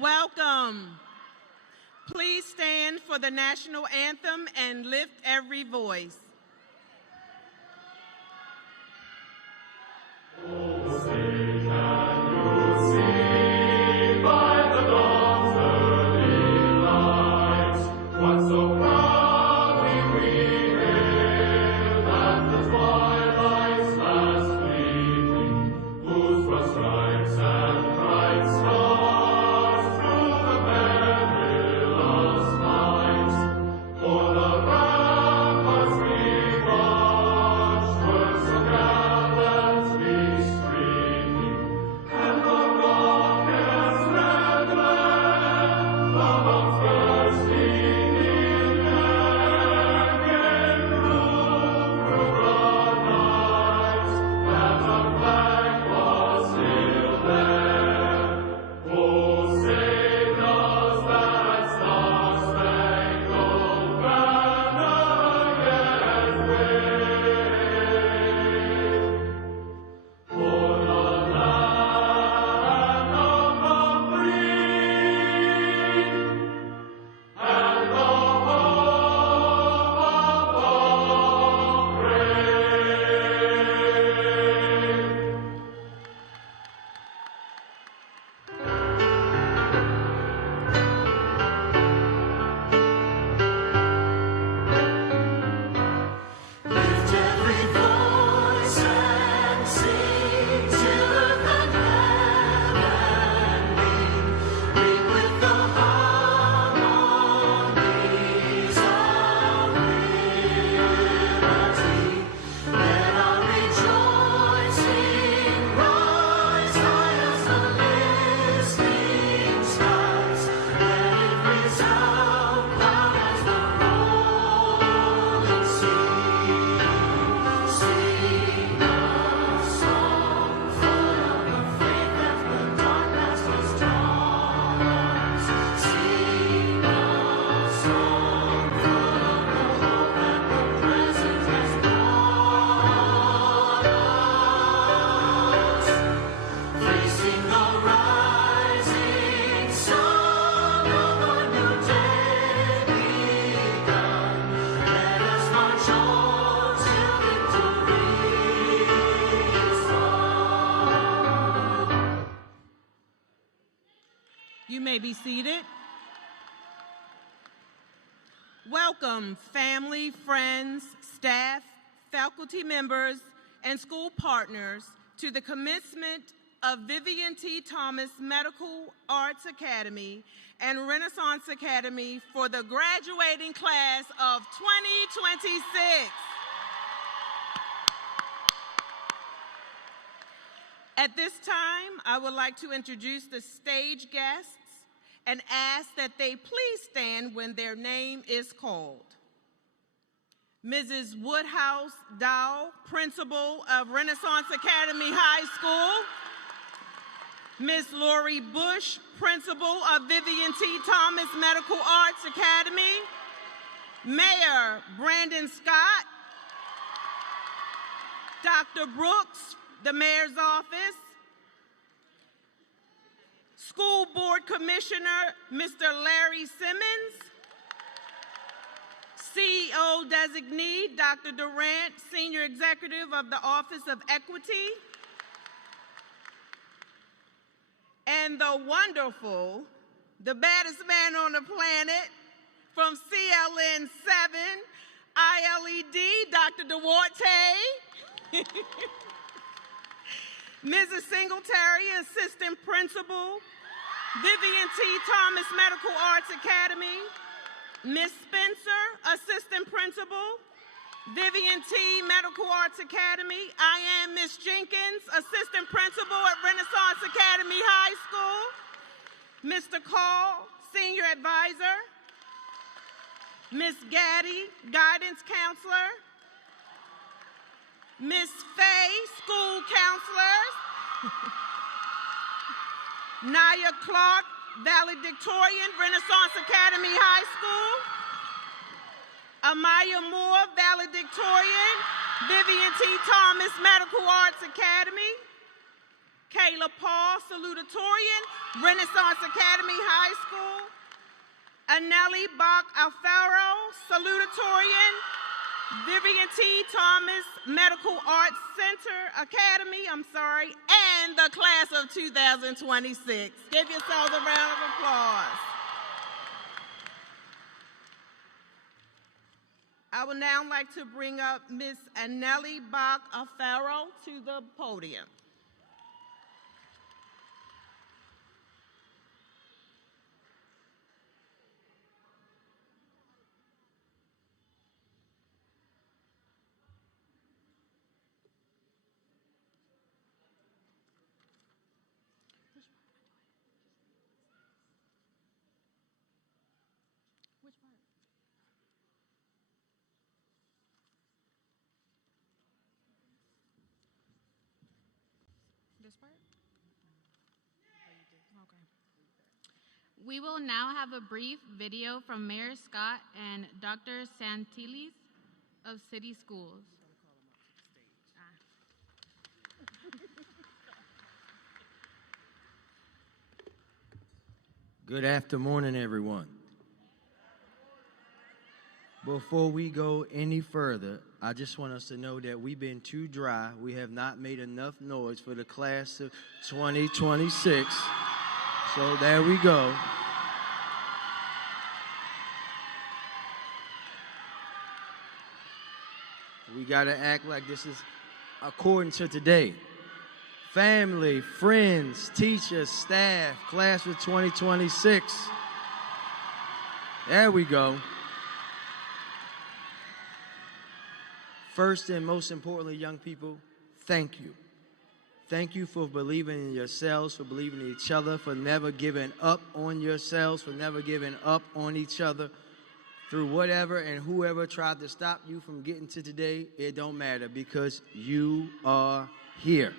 Welcome. Please stand for the national anthem and lift every voice. You may be seated. Welcome, family, friends, staff, faculty members, and school partners to the commencement of Vivien T. Thomas Medical Arts Academy and Renaissance Academy for the graduating class of 2026. At this time, I would like to introduce the stage guests and ask that they please stand when their name is called. Mrs. Woodhouse Dow, Principal of Renaissance Academy High School. Ms. Lori Bush, Principal of Vivien T. Thomas Medical Arts Academy. Mayor Brandon Scott. Dr. Brooks, the Mayor's Office. School Board Commissioner, Mr. Larry Simmons. CEO Designee, Dr. Durant, Senior Executive of the Office of Equity. And the wonderful, the baddest man on the planet, from CLN 7, ILED, Dr. Duarte. Mrs. Singletary, Assistant Principal, Vivien T. Thomas Medical Arts Academy. Ms. Spencer, Assistant Principal, Vivien T. Medical Arts Academy. I am Ms. Jenkins, Assistant Principal at Renaissance Academy High School. Mr. Call, Senior Advisor. Ms. Gaddy, Guidance Counselor. Ms. Faye, School Counselors. Naya Clark, Valedictorian, Renaissance Academy High School. Amaya Moore, valedictorian, Vivien T. Thomas Medical Arts Academy. Kayla Paul, salutatorian, Renaissance Academy High School. Anelli Bach Alfaro, salutatorian, Vivien T. Thomas Medical Arts Academy, and the class of 2026. Give yourselves a round of applause. I would now like to bring up Ms. Anelli Bach Alfaro to the podium. This part? Okay. We will now have a brief video from Mayor Scott and Dr. Santillis of City Schools. Good afternoon, everyone. Before we go any further, I just want us to know that we've been too dry. We have not made enough noise for the class of 2026. So there we go. We got to act like this is according to today. Family, friends, teachers, staff, class of 2026. There we go. First and most importantly, young people, thank you. Thank you for believing in yourselves, for believing in each other, for never giving up on yourselves, for never giving up on each other. Through whatever and whoever tried to stop you from getting to today, it don't matter because you are here.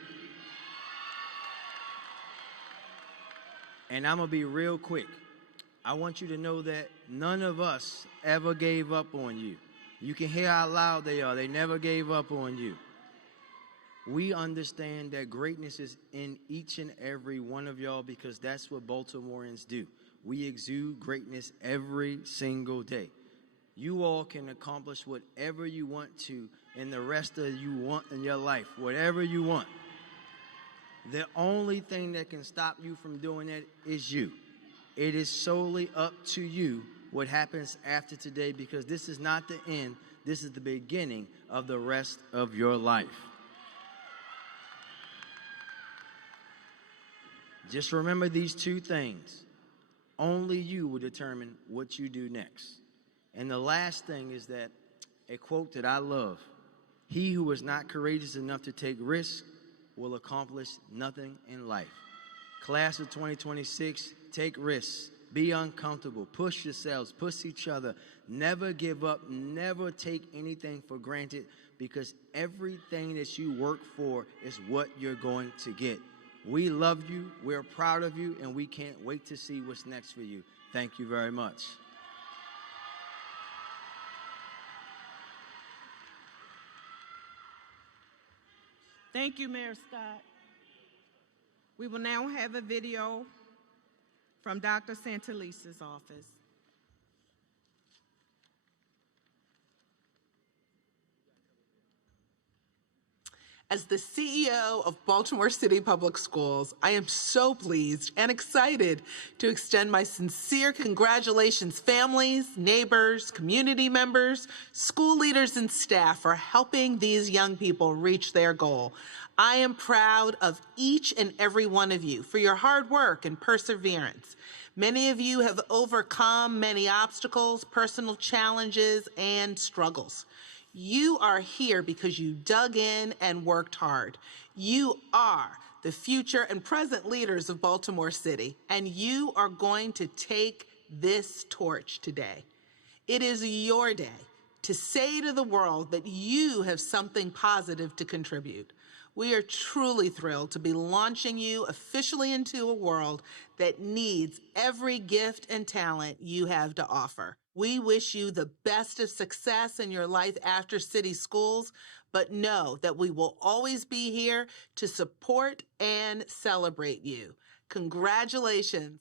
And I'm going to be real quick. I want you to know that none of us ever gave up on you. You can hear how loud they are. They never gave up on you. We understand that greatness is in each and every one of y'all because that's what Baltimoreans do. We exude greatness every single day. You all can accomplish whatever you want to and the rest of you want in your life, whatever you want. The only thing that can stop you from doing that is you. It is solely up to you what happens after today because this is not the end. This is the beginning of the rest of your life. Just remember these two things. Only you will determine what you do next. And the last thing is that a quote that I love, he who is not courageous enough to take risks will accomplish nothing in life. Class of 2026, take risks. Be uncomfortable. Push yourselves. Push each other. Never give up. Never take anything for granted because everything that you work for is what you're going to get. We love you. We're proud of you, and we can't wait to see what's next for you. Thank you very much. Thank you, Mayor Scott. We will now have a video from Dr. Santillis' office. As the CEO of Baltimore City Public Schools, I am so pleased and excited to extend my sincere congratulations families, neighbors, community members, school leaders, and staff for helping these young people reach their goal. I am proud of each and every one of you for your hard work and perseverance. Many of you have overcome many obstacles, personal challenges, and struggles. You are here because you dug in and worked hard. You are the future and present leaders of Baltimore City, and you are going to take this torch today. It is your day to say to the world that you have something positive to contribute. We are truly thrilled to be launching you officially into a world that needs every gift and talent you have to offer. We wish you the best of success in your life after city schools, but know that we will always be here to support and celebrate you. Congratulations.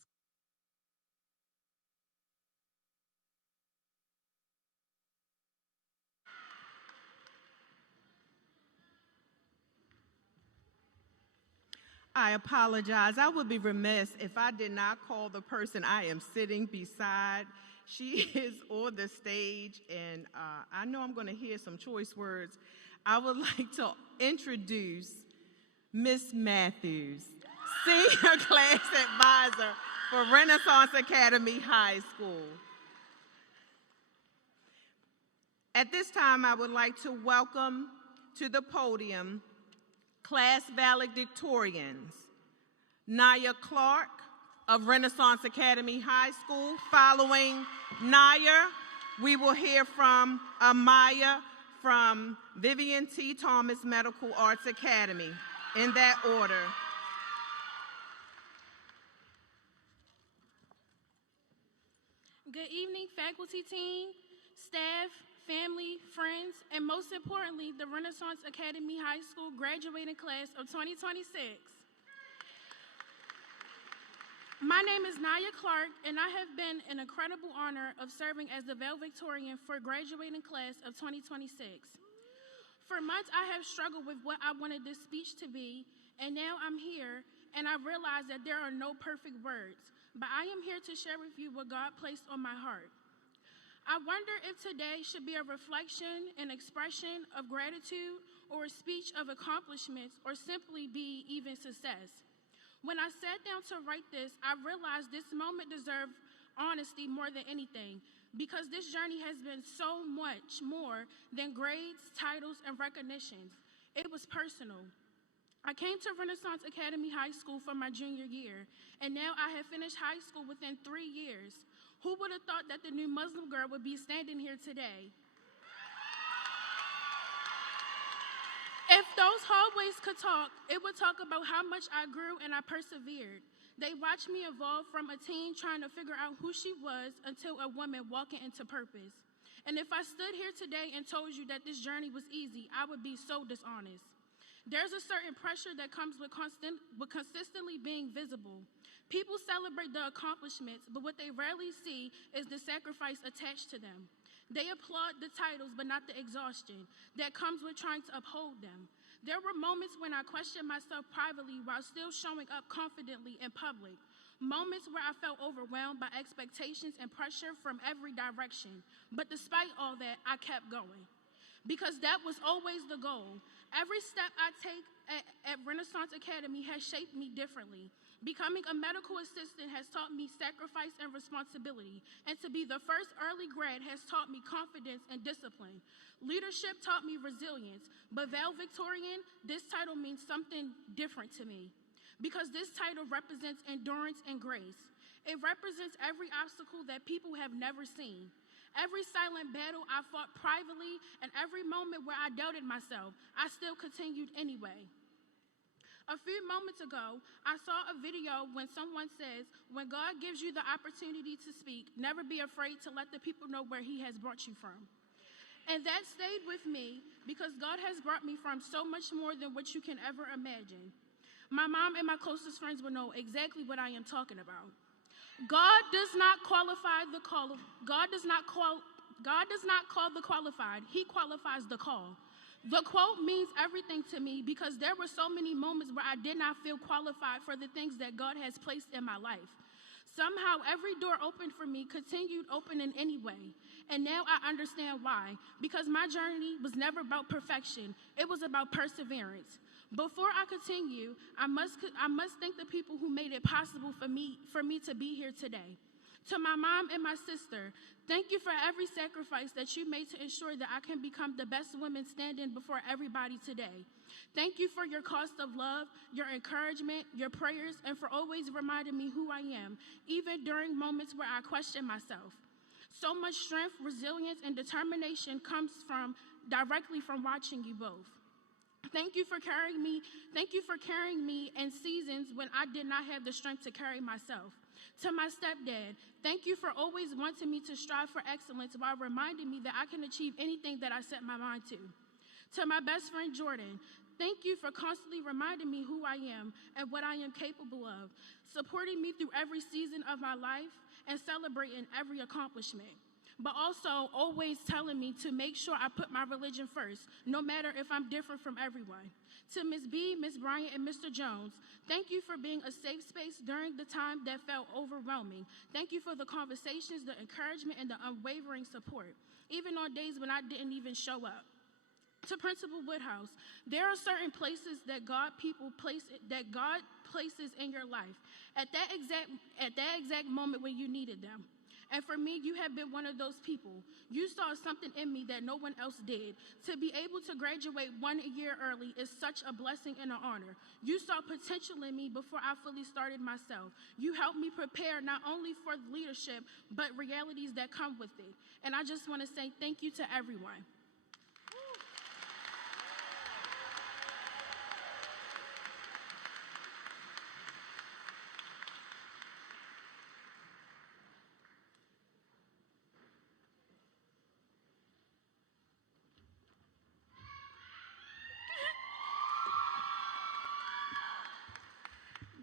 I apologize. I would be remiss if I did not call the person I am sitting beside. She is on the stage, and I know I'm going to hear some choice words. I would like to introduce Miss Matthews, Senior Class Advisor for Renaissance Academy High School. At this time, I would like to welcome to the podium Class Valedictorians, Naya Clark of Renaissance Academy High School. Following Naya, we will hear from Amaya from Vivien T. Thomas Medical Arts Academy, in that order. Good evening, faculty team, staff, family, friends, and most importantly, the Renaissance Academy High School graduating class of 2026. My name is Naya Clark, and I have been an incredible honor of serving as the valedictorian for graduating class of 2026. For months, I have struggled with what I wanted this speech to be, and now I'm here, and I realize that there are no perfect words, but I am here to share with you what God placed on my heart. I wonder if today should be a reflection and expression of gratitude, or a speech of accomplishments, or simply be even success. When I sat down to write this, I realized this moment deserved honesty more than anything, because this journey has been so much more than grades, titles, and recognitions. It was personal. I came to Renaissance Academy High School for my junior year, and now I have finished high school within 3 years. Who would have thought that the new Muslim girl would be standing here today? If those hallways could talk, it would talk about how much I grew and I persevered. They watched me evolve from a teen trying to figure out who she was until a woman walking into purpose. And if I stood here today and told you that this journey was easy, I would be so dishonest. There's a certain pressure that comes with consistently being visible. People celebrate the accomplishments, but what they rarely see is the sacrifice attached to them. They applaud the titles, but not the exhaustion that comes with trying to uphold them. There were moments when I questioned myself privately while still showing up confidently in public. Moments where I felt overwhelmed by expectations and pressure from every direction. But despite all that, I kept going, because that was always the goal. Every step I take at Renaissance Academy has shaped me differently. Becoming a medical assistant has taught me sacrifice and responsibility, and to be the first early grad has taught me confidence and discipline. Leadership taught me resilience, but valedictorian, this title means something different to me, because this title represents endurance and grace. It represents every obstacle that people have never seen. Every silent battle I fought privately, and every moment where I doubted myself, I still continued anyway. A few moments ago, I saw a video when someone says, when God gives you the opportunity to speak, never be afraid to let the people know where he has brought you from. And that stayed with me, because God has brought me from so much more than what you can ever imagine. My mom and my closest friends will know exactly what I am talking about. God does not call the qualified. He qualifies the call. The quote means everything to me, because there were so many moments where I did not feel qualified for the things that God has placed in my life. Somehow, every door opened for me continued opening anyway. And now I understand why. Because my journey was never about perfection. It was about perseverance. Before I continue, I must thank the people who made it possible for me to be here today. To my mom and my sister, thank you for every sacrifice that you made to ensure that I can become the best woman standing before everybody today. Thank you for your cost of love, your encouragement, your prayers, and for always reminding me who I am, even during moments where I question myself. So much strength, resilience, and determination comes directly from watching you both. Thank you for carrying me. Thank you for carrying me in seasons when I did not have the strength to carry myself. To my stepdad, thank you for always wanting me to strive for excellence while reminding me that I can achieve anything that I set my mind to. To my best friend Jordan, thank you for constantly reminding me who I am and what I am capable of, supporting me through every season of my life and celebrating every accomplishment, but also always telling me to make sure I put my religion first, no matter if I'm different from everyone. To Ms. B, Ms. Bryant, and Mr. Jones, thank you for being a safe space during the time that felt overwhelming. Thank you for the conversations, the encouragement, and the unwavering support, even on days when I didn't even show up. To Principal Woodhouse, there are certain places that God places in your life at that exact moment when you needed them. And for me, you have been one of those people. You saw something in me that no one else did. To be able to graduate 1 year early is such a blessing and an honor. You saw potential in me before I fully started myself. You helped me prepare not only for leadership, but realities that come with it. And I just want to say thank you to everyone.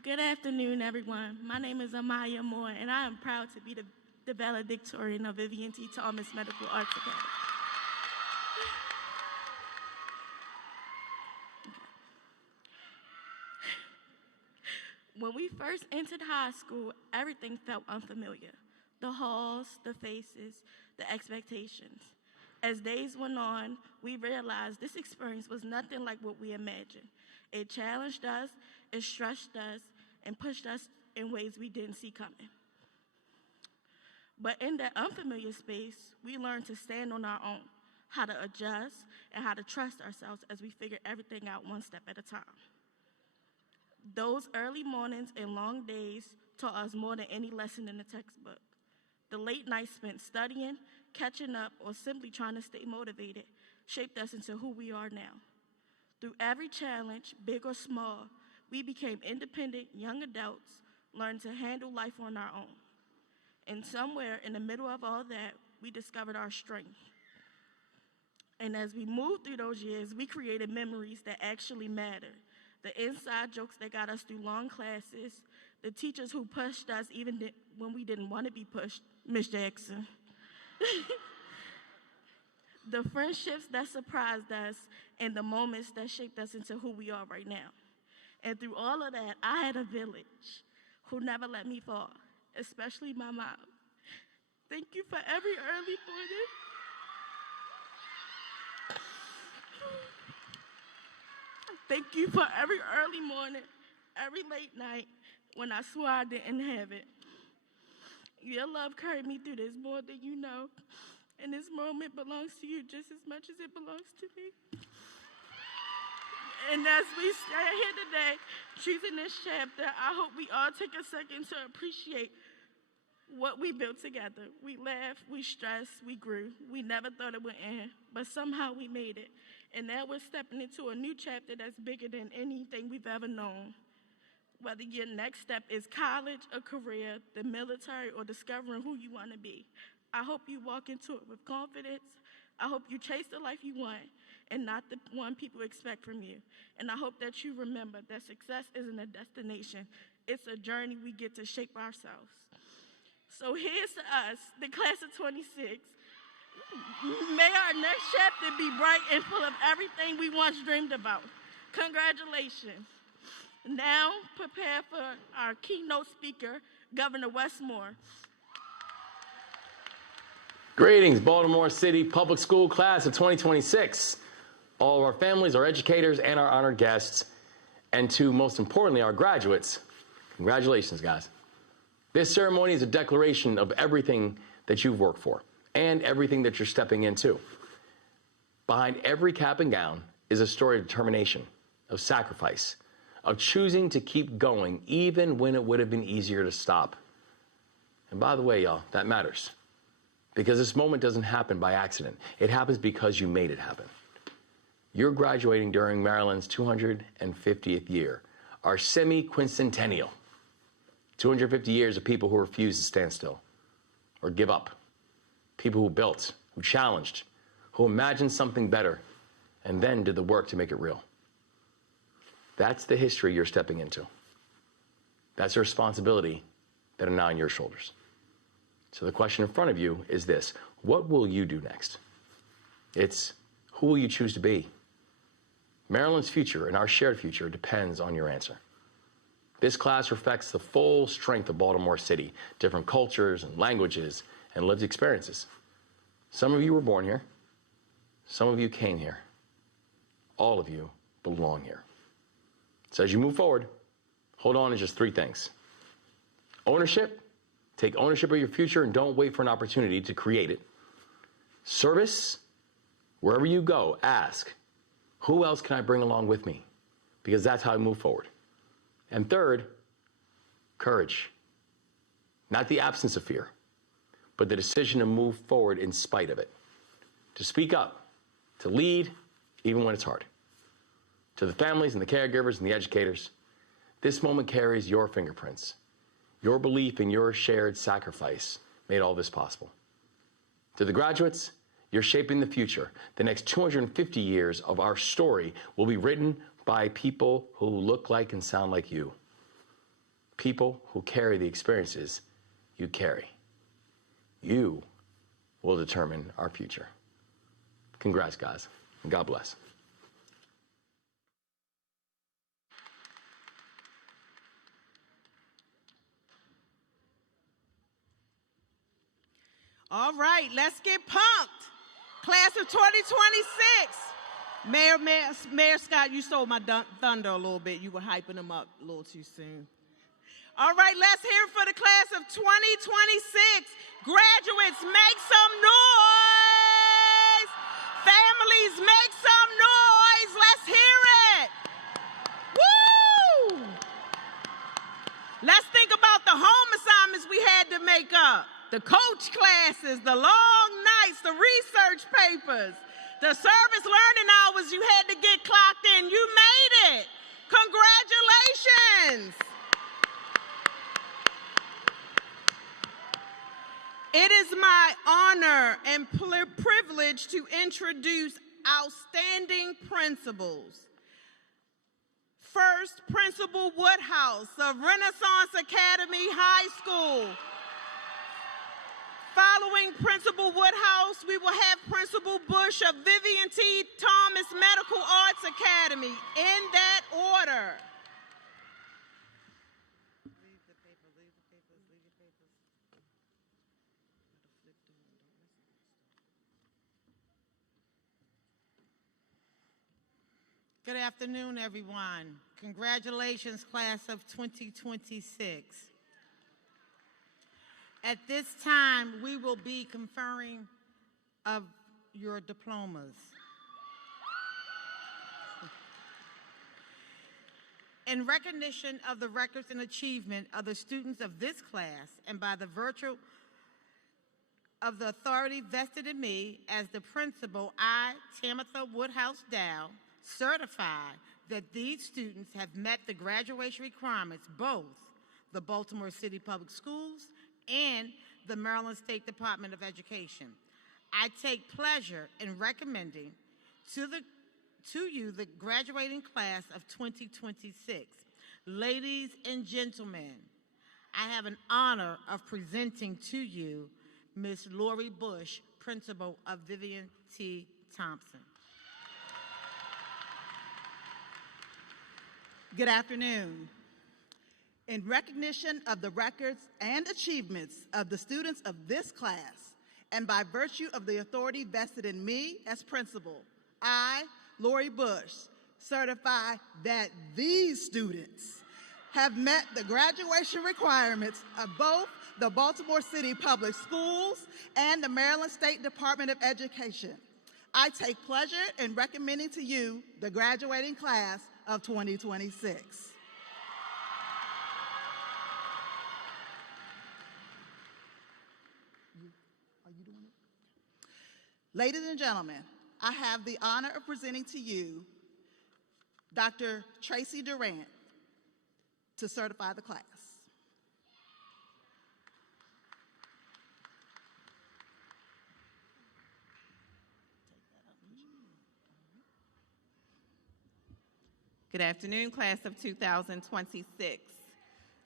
Good afternoon, everyone. My name is Amaya Moore, and I am proud to be the valedictorian of Vivien T. Thomas Medical Arts Academy. When we first entered high school, everything felt unfamiliar. The halls, the faces, the expectations. As days went on, we realized this experience was nothing like what we imagined. It challenged us, it stretched us, and pushed us in ways we didn't see coming. But in that unfamiliar space, we learned to stand on our own, how to adjust, and how to trust ourselves as we figured everything out one step at a time. Those early mornings and long days taught us more than any lesson in the textbook. The late nights spent studying, catching up, or simply trying to stay motivated shaped us into who we are now. Through every challenge, big or small, we became independent young adults, learned to handle life on our own. And somewhere in the middle of all that, we discovered our strength. And as we moved through those years, we created memories that actually mattered. The inside jokes that got us through long classes, the teachers who pushed us even when we didn't want to be pushed, Miss Jackson. The friendships that surprised us, and the moments that shaped us into who we are right now. And through all of that, I had a village who never let me fall, especially my mom. Thank you for every early morning. Thank you for every early morning, every late night when I swore I didn't have it. Your love carried me through this more than you know, and this moment belongs to you just as much as it belongs to me. And as we stand here today, choosing this chapter, I hope we all take a second to appreciate what we built together. We laughed, we stressed, we grew. We never thought it would end, but somehow we made it. And now we're stepping into a new chapter that's bigger than anything we've ever known. Whether your next step is college, a career, the military, or discovering who you want to be, I hope you walk into it with confidence. I hope you chase the life you want and not the one people expect from you. And I hope that you remember that success isn't a destination. It's a journey we get to shape ourselves. So here's to us, the class of 26. May our next chapter be bright and full of everything we once dreamed about. Congratulations. Now, prepare for our keynote speaker, Governor Westmore. Greetings, Baltimore City Public School class of 2026. All of our families, our educators, and our honored guests, and to, most importantly, our graduates. Congratulations, guys. This ceremony is a declaration of everything that you've worked for and everything that you're stepping into. Behind every cap and gown is a story of determination, of sacrifice, of choosing to keep going even when it would have been easier to stop. And by the way, y'all, that matters. Because this moment doesn't happen by accident. It happens because you made it happen. You're graduating during Maryland's 250th year, our semi-quincentennial. 250 years of people who refuse to stand still or give up. People who built, who challenged, who imagined something better, and then did the work to make it real. That's the history you're stepping into. That's a responsibility that are now on your shoulders. So the question in front of you is this: what will you do next? It's who will you choose to be? Maryland's future and our shared future depends on your answer. This class reflects the full strength of Baltimore City, different cultures and languages and lived experiences. Some of you were born here. Some of you came here. All of you belong here. So as you move forward, hold on to just three things. Ownership. Take ownership of your future and don't wait for an opportunity to create it. Service. Wherever you go, ask, who else can I bring along with me? Because that's how I move forward. And third, courage. Not the absence of fear, but the decision to move forward in spite of it. To speak up, to lead, even when it's hard. To the families and the caregivers and the educators, this moment carries your fingerprints. Your belief in your shared sacrifice made all this possible. To the graduates, you're shaping the future. The next 250 years of our story will be written by people who look like and sound like you. People who carry the experiences you carry. You will determine our future. Congrats, guys, and God bless. All right, let's get pumped. Class of 2026. Mayor Scott, you stole my thunder a little bit. You were hyping them up a little too soon. All right, let's hear it for the class of 2026. Graduates, make some noise. Families, make some noise. Let's hear it. Woo! Let's think about the home assignments we had to make up. The coach classes, the long nights, the research papers, the service learning hours you had to get clocked in. You made it. Congratulations. It is my honor and privilege to introduce outstanding principals. First, Principal Woodhouse of Renaissance Academy High School. Following Principal Woodhouse, we will have Principal Bush of Vivien T. Thomas Medical Arts Academy, in that order. Good afternoon, everyone. Congratulations, class of 2026. At this time, we will be conferring of your diplomas. In recognition of the records and achievement of the students of this class, and by the virtue of the authority vested in me as the principal, I, Tamitha Woodhouse Dow, certify that these students have met the graduation requirements, both the Baltimore City Public Schools and the Maryland State Department of Education. I take pleasure in recommending to you the graduating class of 2026. Ladies and gentlemen, I have an honor of presenting to you Ms. Lori Bush, principal of Vivien T. Thompson. Good afternoon. In recognition of the records and achievements of the students of this class, and by virtue of the authority vested in me as principal, I, Lori Bush, certify that these students have met the graduation requirements of both the Baltimore City Public Schools and the Maryland State Department of Education. I take pleasure in recommending to you the graduating class of 2026. Ladies and gentlemen, I have the honor of presenting to you Dr. Tracy Durant to certify the class. Good afternoon, class of 2026.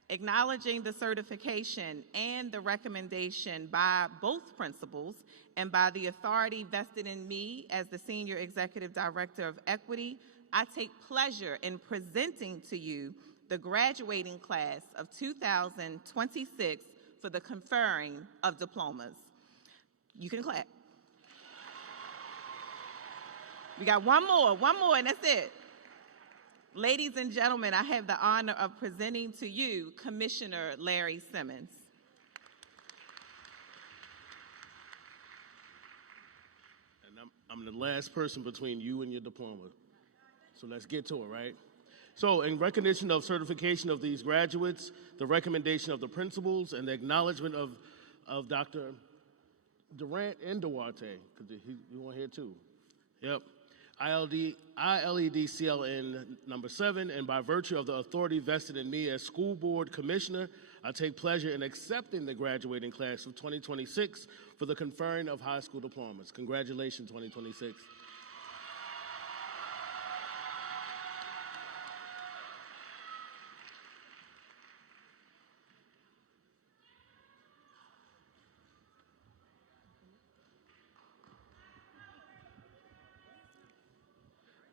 Acknowledging the certification and the recommendation by both principals and by the authority vested in me as the Senior Executive Director of Equity, I take pleasure in presenting to you the graduating class of 2026 for the conferring of diplomas. You can clap. We got one more, and that's it. Ladies and gentlemen, I have the honor of presenting to you Commissioner Larry Simmons. And I'm the last person between you and your diploma. So let's get to it, right? So in recognition of certification of these graduates, the recommendation of the principals, and the acknowledgement of Dr. Durant and Duarte, because he went here too. Yep. ILEDCLN number 7, and by virtue of the authority vested in me as school board commissioner, I take pleasure in accepting the graduating class of 2026 for the conferring of high school diplomas. Congratulations, 2026.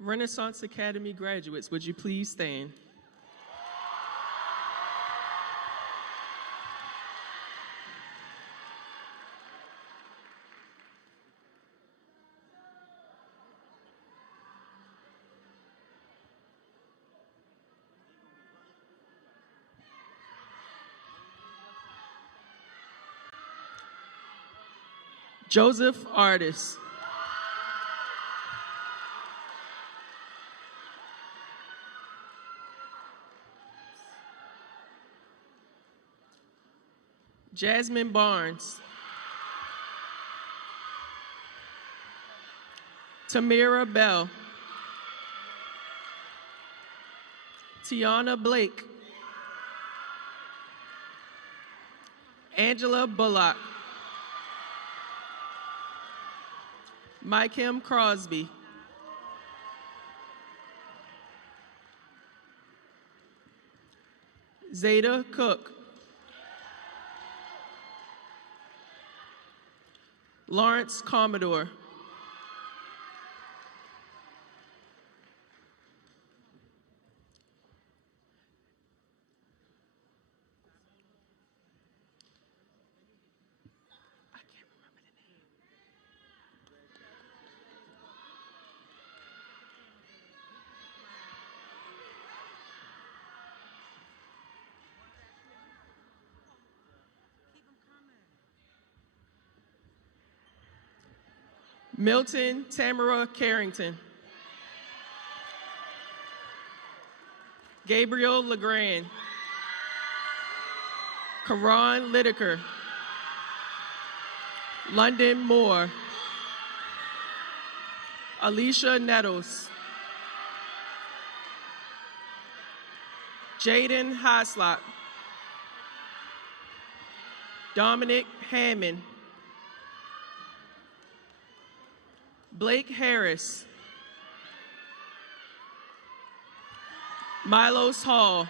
Renaissance Academy graduates, would you please stand? Joseph Artis. Jasmine Barnes. Tamira Bell. Tiana Blake. Angela Bullock. Mike Crosby. Zeta Cook. Lawrence Commodore. Milton Tamara Carrington. Gabriel LeGrand. Karan Lideker. London Moore. Alicia Nettles. Jaden Haslop. Dominic Hammond. Blake Harris. Milos Hall.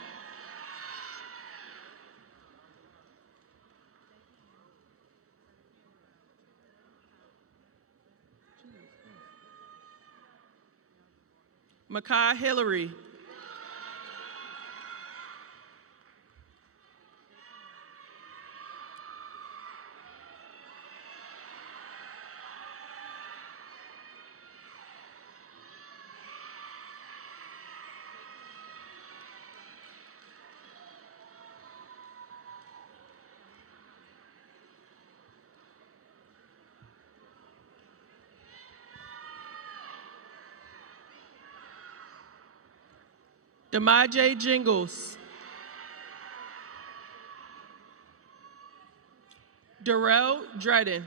Makai Hillary. Demaje Jingles. Darrell Dredden.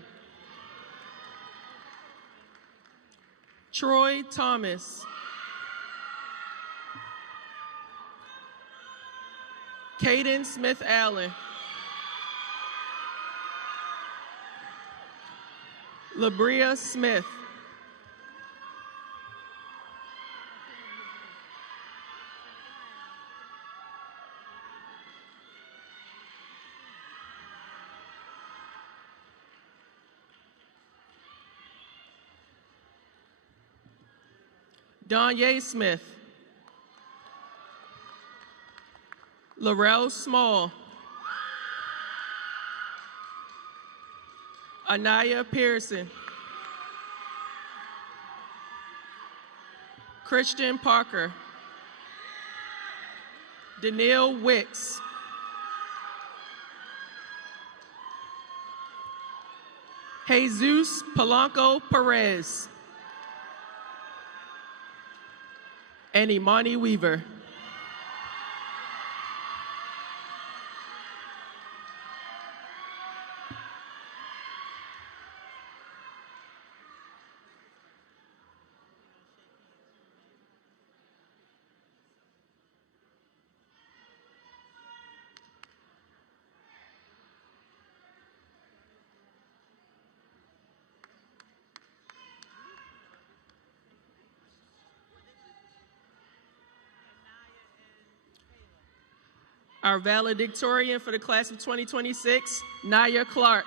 Troy Thomas. Caden Smith Allen. Labria Smith. Donye Smith. Laurel Small. Anaya Pearson. Christian Parker. Danielle Wicks. Jesus Polanco Perez. And Imani Weaver. Our valedictorian for the class of 2026, Naya Clark.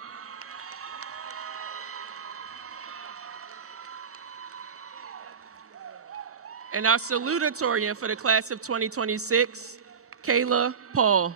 And our salutatorian for the class of 2026, Kayla Paul.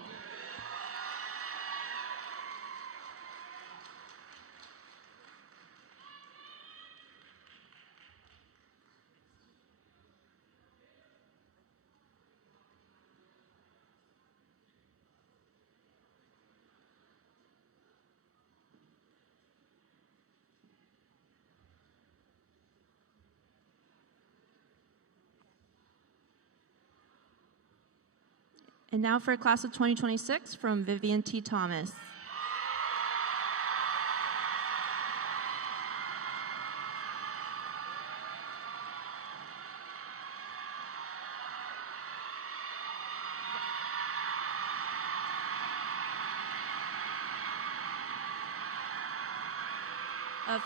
And now for class of 2026 from Vivien T. Thomas.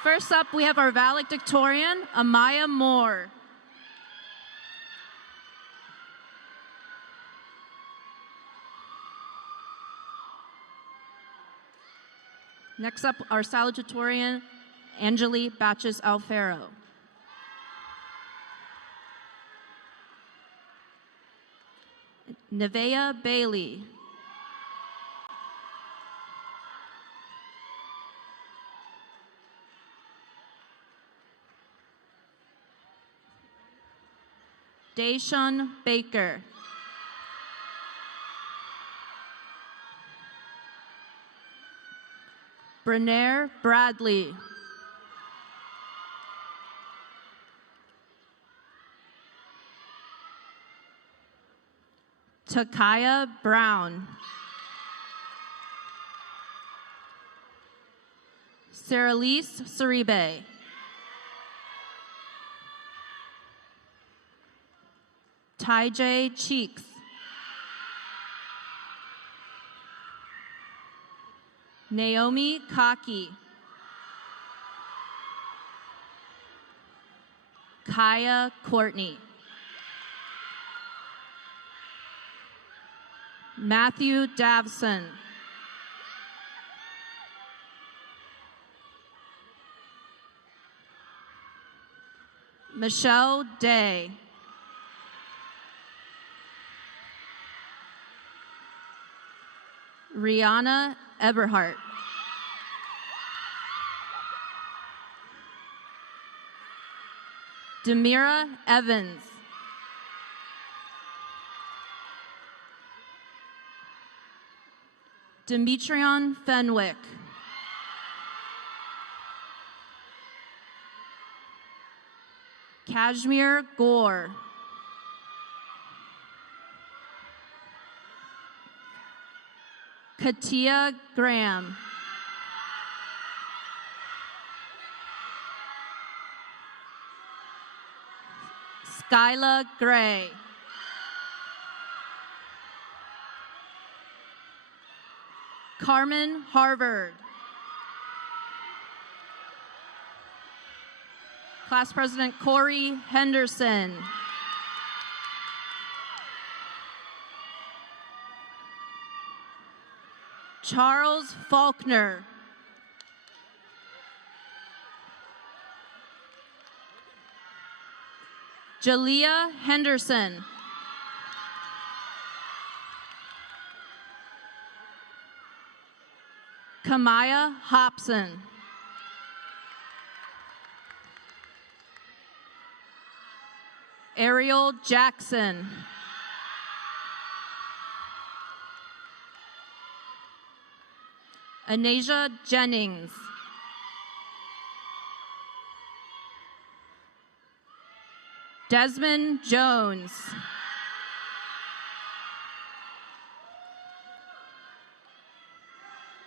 First up, we have our valedictorian, Amaya Moore. Next up, our salutatorian, Angeli Batches Alfaro. Nevea Bailey. Daeshun Baker. Brenaire Bradley. Takaya Brown. Saralise Saribe. Ty-J Cheeks. Naomi Kaki. Kaya Courtney. Matthew Davson. Michelle Day. Rihanna Eberhardt. Demira Evans. Demetrion Fenwick. Kashmir Gore. Katia Graham. Skyla Gray. Carmen Harvard. Class President Corey Henderson. Charles Faulkner. Jalea Henderson. Kamaya Hobson. Ariel Jackson. Anasia Jennings. Desmond Jones.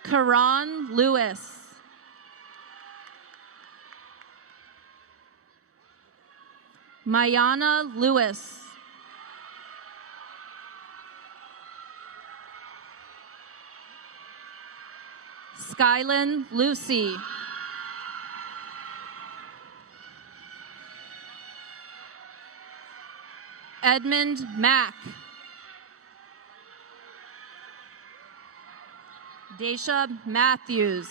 Karan Lewis. Mayana Lewis. Skylin Lucy. Edmund Mack. Daisha Matthews.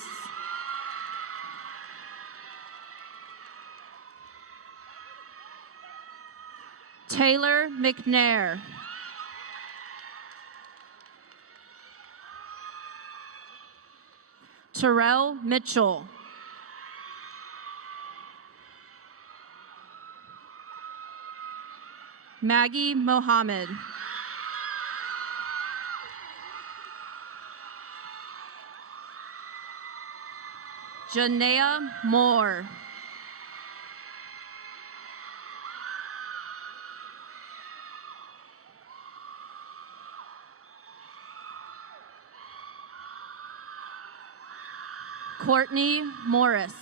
Taylor McNair. Terrell Mitchell. Maggie Mohammed. Janea Moore. Courtney Morris.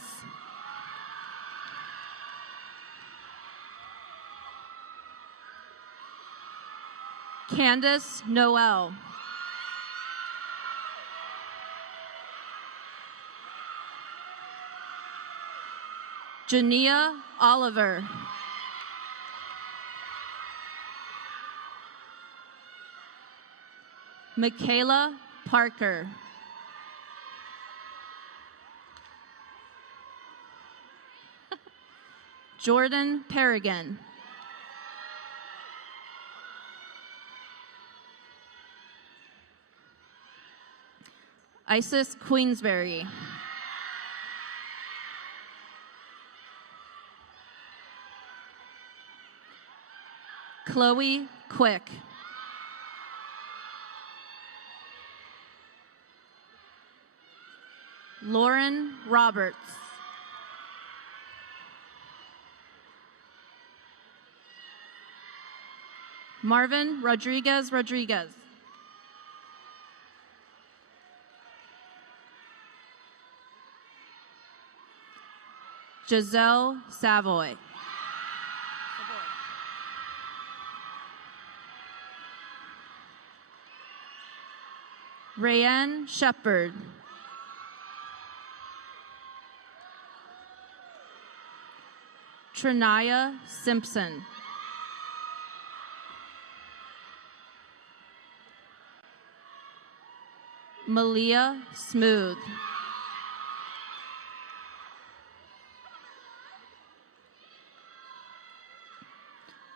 Candace Noel. Jania Oliver. Michaela Parker. Jordan Perrigan. Isis Queensberry. Chloe Quick. Lauren Roberts. Marvin Rodriguez Rodriguez. Giselle Savoy. Rayanne Shepard. Trinaya Simpson. Malia Smooth.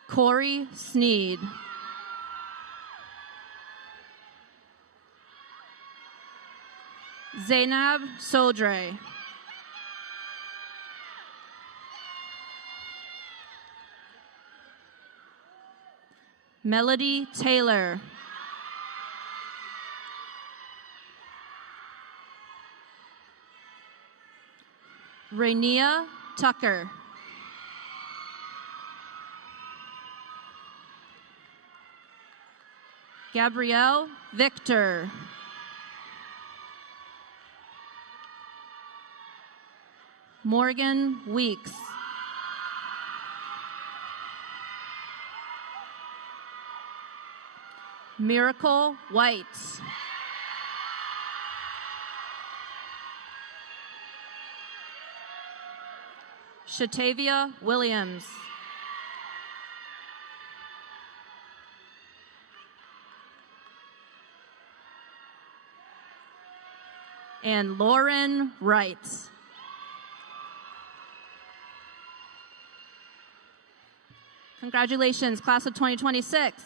Corey Sneed. Zainab Sodre. Melody Taylor. Rainiya Tucker. Gabrielle Victor. Morgan Weeks. Miracle White. Shatavia Williams. And Lauren Wright. Congratulations, class of 2026.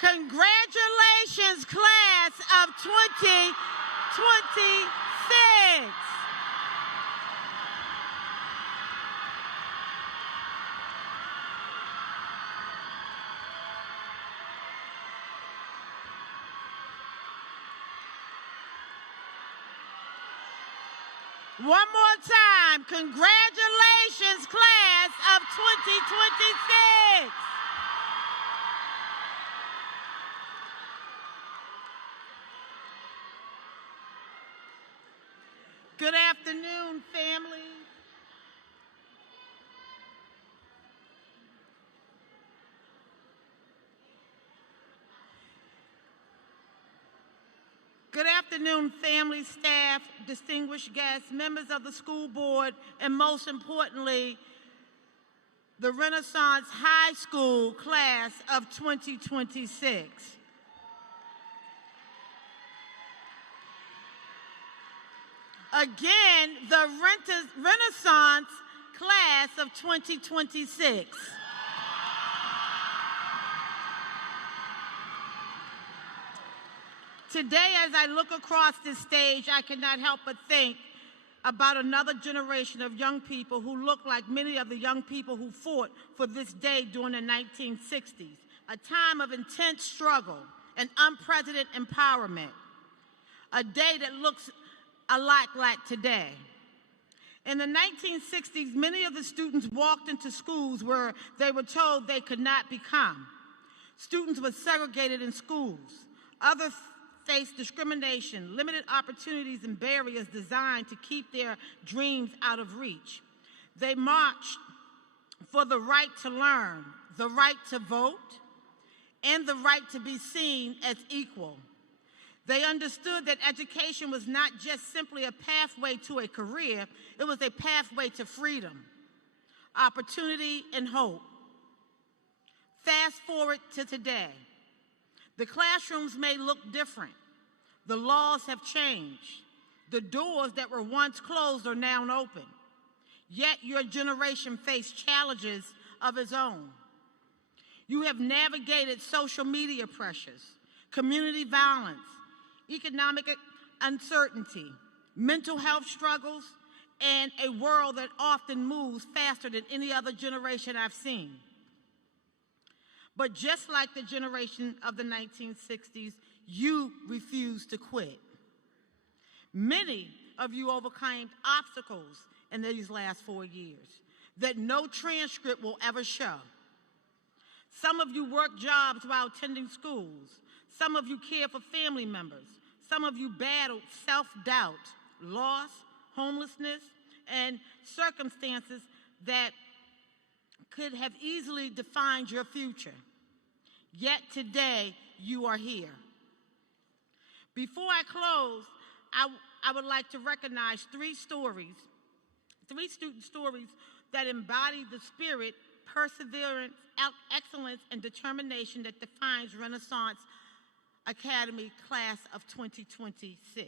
Congratulations, class of 2026. One more time, congratulations, class of 2026. Good afternoon, family. Good afternoon, family, staff, distinguished guests, members of the school board, and most importantly, the Renaissance High School class of 2026. Again, the Renaissance class of 2026. Today, as I look across this stage, I cannot help but think about another generation of young people who look like many of the young people who fought for this day during the 1960s, a time of intense struggle and unprecedented empowerment, a day that looks a lot like today. In the 1960s, many of the students walked into schools where they were told they could not become. Students were segregated in schools. Others faced discrimination, limited opportunities, and barriers designed to keep their dreams out of reach. They marched for the right to learn, the right to vote, and the right to be seen as equal. They understood that education was not just simply a pathway to a career, it was a pathway to freedom, opportunity, and hope. Fast forward to today. The classrooms may look different. The laws have changed. The doors that were once closed are now open. Yet your generation faced challenges of its own. You have navigated social media pressures, community violence, economic uncertainty, mental health struggles, and a world that often moves faster than any other generation I've seen. But just like the generation of the 1960s, you refused to quit. Many of you overcame obstacles in these last 4 years that no transcript will ever show. Some of you worked jobs while attending schools. Some of you cared for family members. Some of you battled self-doubt, loss, homelessness, and circumstances that could have easily defined your future. Yet today, you are here. Before I close, I would like to recognize three student stories that embody the spirit, perseverance, excellence, and determination that defines Renaissance Academy Class of 2026.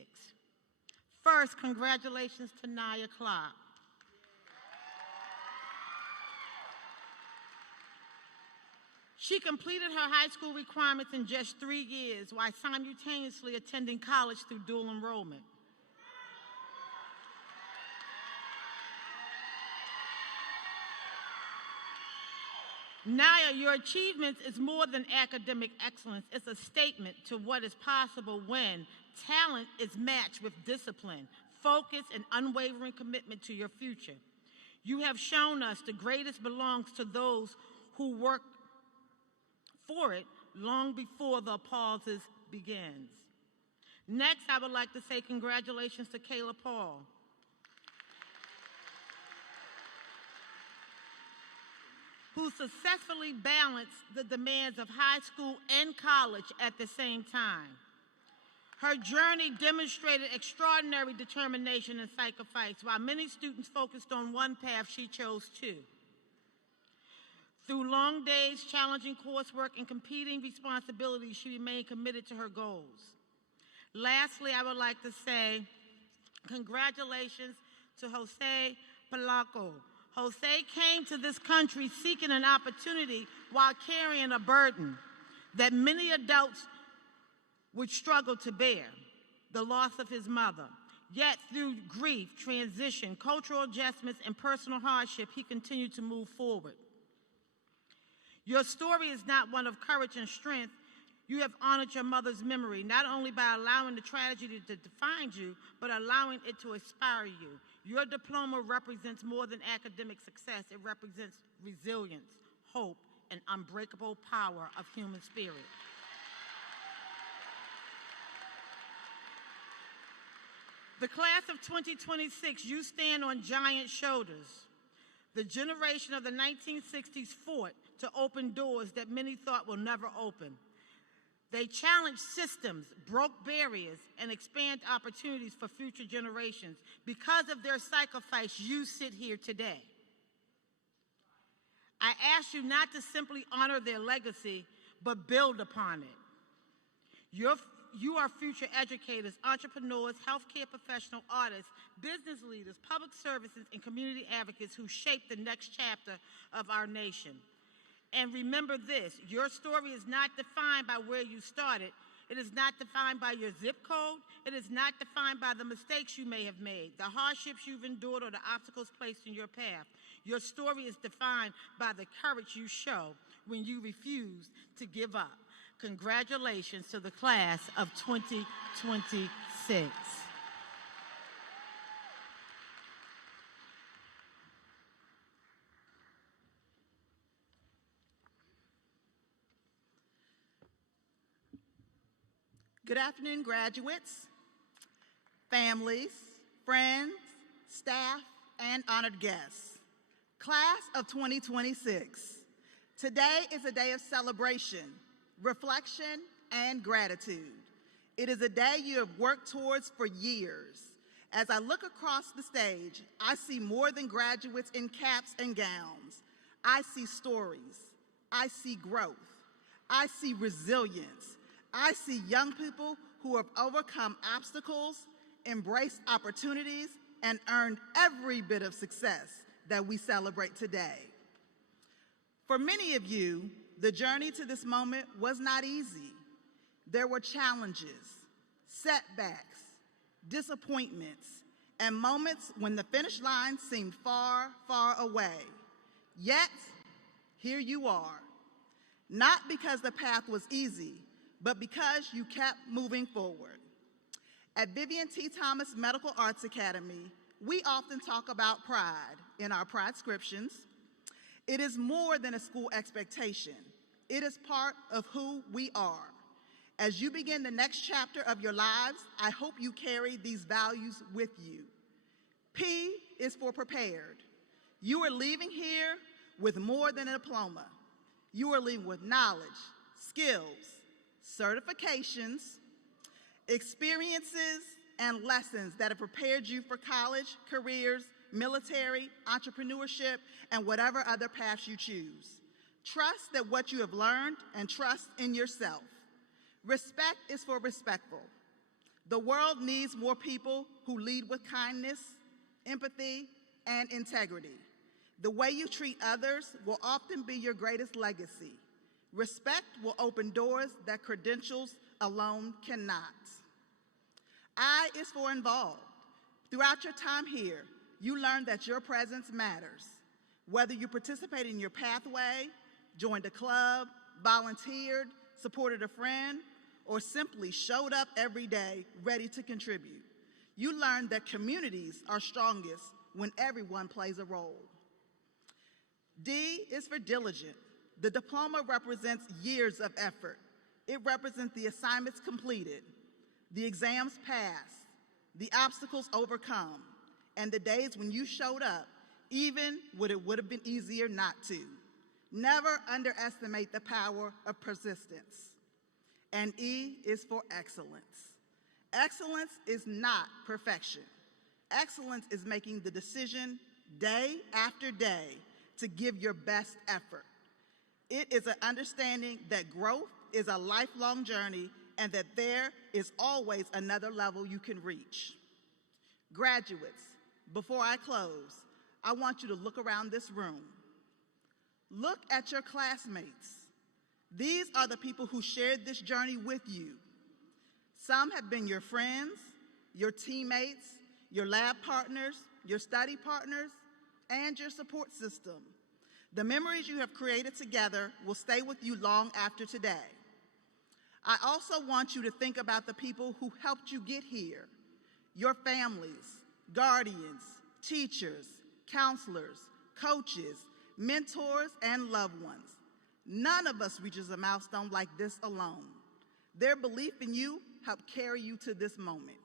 First, congratulations to Naya Clark. She completed her high school requirements in just 3 years while simultaneously attending college through dual enrollment. Naya, your achievements is more than academic excellence. It's a statement to what is possible when talent is matched with discipline, focus, and unwavering commitment to your future. You have shown us the greatest belongs to those who work for it long before the applause begins. Next, I would like to say congratulations to Kayla Paul. Who successfully balanced the demands of high school and college at the same time. Her journey demonstrated extraordinary determination and sacrifice. While many students focused on one path, she chose two. Through long days, challenging coursework, and competing responsibilities, she remained committed to her goals. Lastly, I would like to say congratulations to Jose Polanco. Jose came to this country seeking an opportunity while carrying a burden that many adults would struggle to bear, the loss of his mother. Yet through grief, transition, cultural adjustments, and personal hardship, he continued to move forward. Your story is not one of courage and strength. You have honored your mother's memory, not only by allowing the tragedy to define you, but allowing it to inspire you. Your diploma represents more than academic success. It represents resilience, hope, and unbreakable power of human spirit. The class of 2026, you stand on giant shoulders. The generation of the 1960s fought to open doors that many thought will never open. They challenged systems, broke barriers, and expand opportunities for future generations. Because of their sacrifice, you sit here today. I ask you not to simply honor their legacy, but build upon it. You are future educators, entrepreneurs, healthcare professionals, artists, business leaders, public services, and community advocates who shape the next chapter of our nation. And remember this, your story is not defined by where you started. It is not defined by your zip code. It is not defined by the mistakes you may have made, the hardships you've endured, or the obstacles placed in your path. Your story is defined by the courage you show when you refuse to give up. Congratulations to the class of 2026. Good afternoon, graduates, families, friends, staff, and honored guests. Class of 2026. Today is a day of celebration, reflection, and gratitude. It is a day you have worked towards for years. As I look across the stage, I see more than graduates in caps and gowns. I see stories. I see growth. I see resilience. I see young people who have overcome obstacles, embraced opportunities, and earned every bit of success that we celebrate today. For many of you, the journey to this moment was not easy. There were challenges, setbacks, disappointments, and moments when the finish line seemed far, far away. Yet, here you are. Not because the path was easy, but because you kept moving forward. At Vivien T. Thomas Medical Arts Academy, we often talk about pride in our pride scriptions. It is more than a school expectation. It is part of who we are. As you begin the next chapter of your lives, I hope you carry these values with you. P is for prepared. You are leaving here with more than a diploma. You are leaving with knowledge, skills, certifications, experiences, and lessons that have prepared you for college, careers, military, entrepreneurship, and whatever other paths you choose. Trust that what you have learned and trust in yourself. Respect is for respectful. The world needs more people who lead with kindness, empathy, and integrity. The way you treat others will often be your greatest legacy. Respect will open doors that credentials alone cannot. I is for involved. Throughout your time here, you learn that your presence matters. Whether you participate in your pathway, joined a club, volunteered, supported a friend, or simply showed up every day ready to contribute, you learn that communities are strongest when everyone plays a role. D is for diligent. The diploma represents years of effort. It represents the assignments completed, the exams passed, the obstacles overcome, and the days when you showed up, even when it would have been easier not to. Never underestimate the power of persistence. And E is for excellence. Excellence is not perfection. Excellence is making the decision day after day to give your best effort. It is an understanding that growth is a lifelong journey and that there is always another level you can reach. Graduates, before I close, I want you to look around this room. Look at your classmates. These are the people who shared this journey with you. Some have been your friends, your teammates, your lab partners, your study partners, and your support system. The memories you have created together will stay with you long after today. I also want you to think about the people who helped you get here, your families, guardians, teachers, counselors, coaches, mentors, and loved ones. None of us reaches a milestone like this alone. Their belief in you helped carry you to this moment.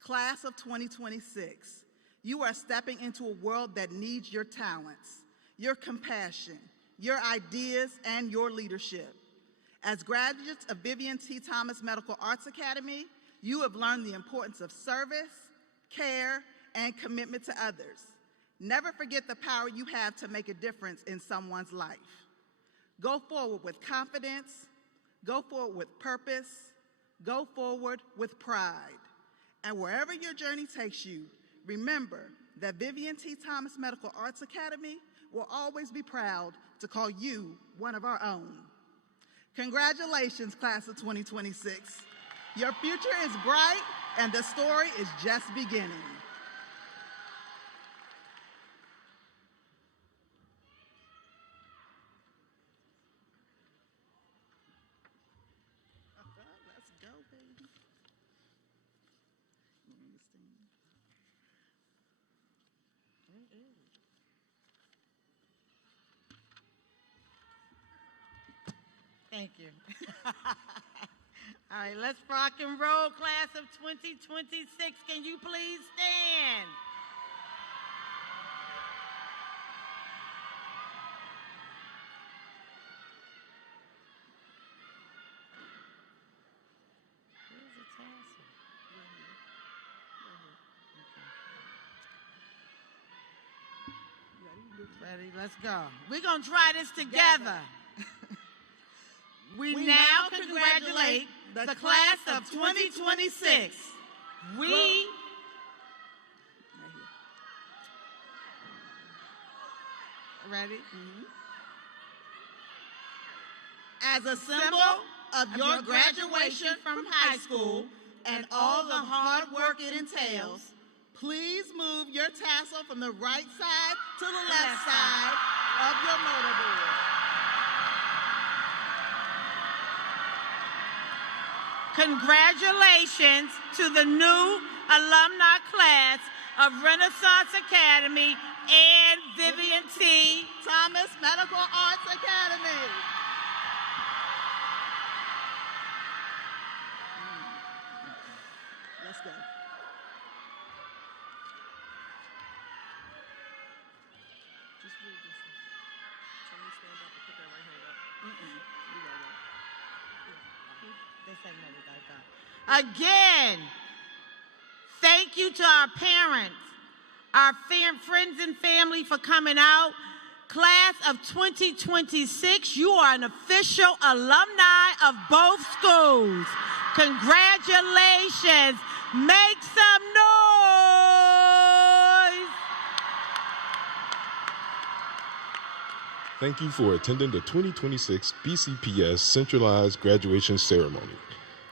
Class of 2026, you are stepping into a world that needs your talents, your compassion, your ideas, and your leadership. As graduates of Vivien T. Thomas Medical Arts Academy, you have learned the importance of service, care, and commitment to others. Never forget the power you have to make a difference in someone's life. Go forward with confidence, go forward with purpose, go forward with pride. And wherever your journey takes you, remember that Vivien T. Thomas Medical Arts Academy will always be proud to call you one of our own. Congratulations, class of 2026. Your future is bright and the story is just beginning. Let's go, baby. Thank you. All right, let's rock and roll, class of 2026. Can you please stand? Where's the tassel? Ready? Let's go. We're going to try this together. We now congratulate the class of 2026. Ready? As a symbol of your graduation from high school and all the hard work it entails, please move your tassel from the right side to the left side of your motor board. Congratulations to the new alumni class of Renaissance Academy and Vivien T. Thomas Medical Arts Academy. Let's go. Just read this one. Tell me to stand up and put that right hand up. You got it. They said no, we got it. Again, thank you to our parents, our friends and family for coming out. Class of 2026, you are an official alumni of both schools. Congratulations. Make some noise. Thank you for attending the 2026 BCPS Centralized Graduation Ceremony.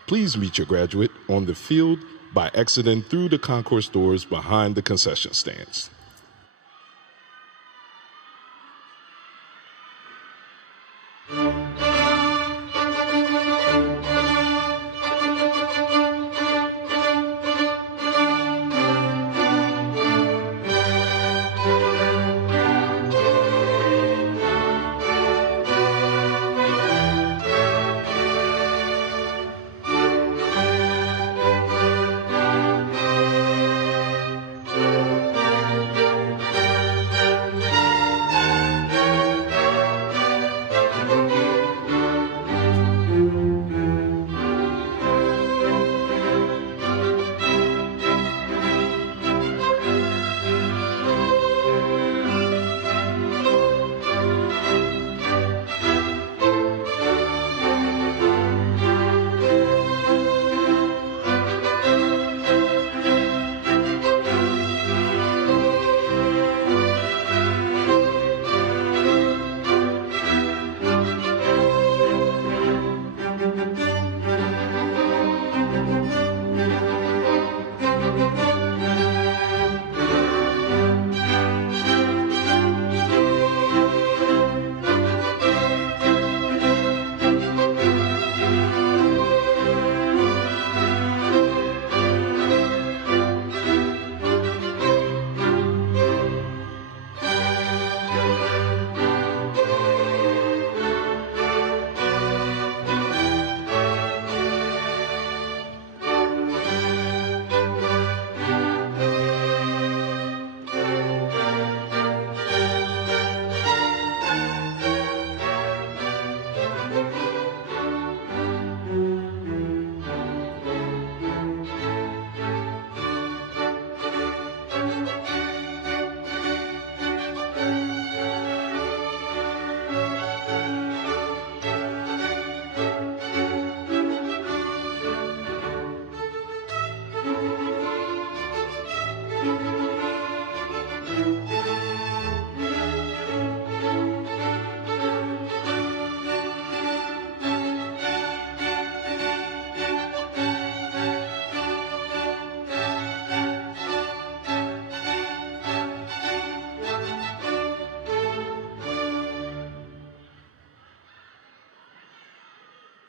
Please meet your graduate on the field by exiting through the concourse doors behind the concession stands.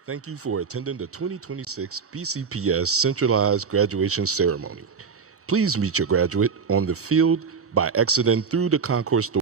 Thank you for attending the 2026 BCPS Centralized Graduation Ceremony. Please meet your graduate on the field by exiting through the concourse door.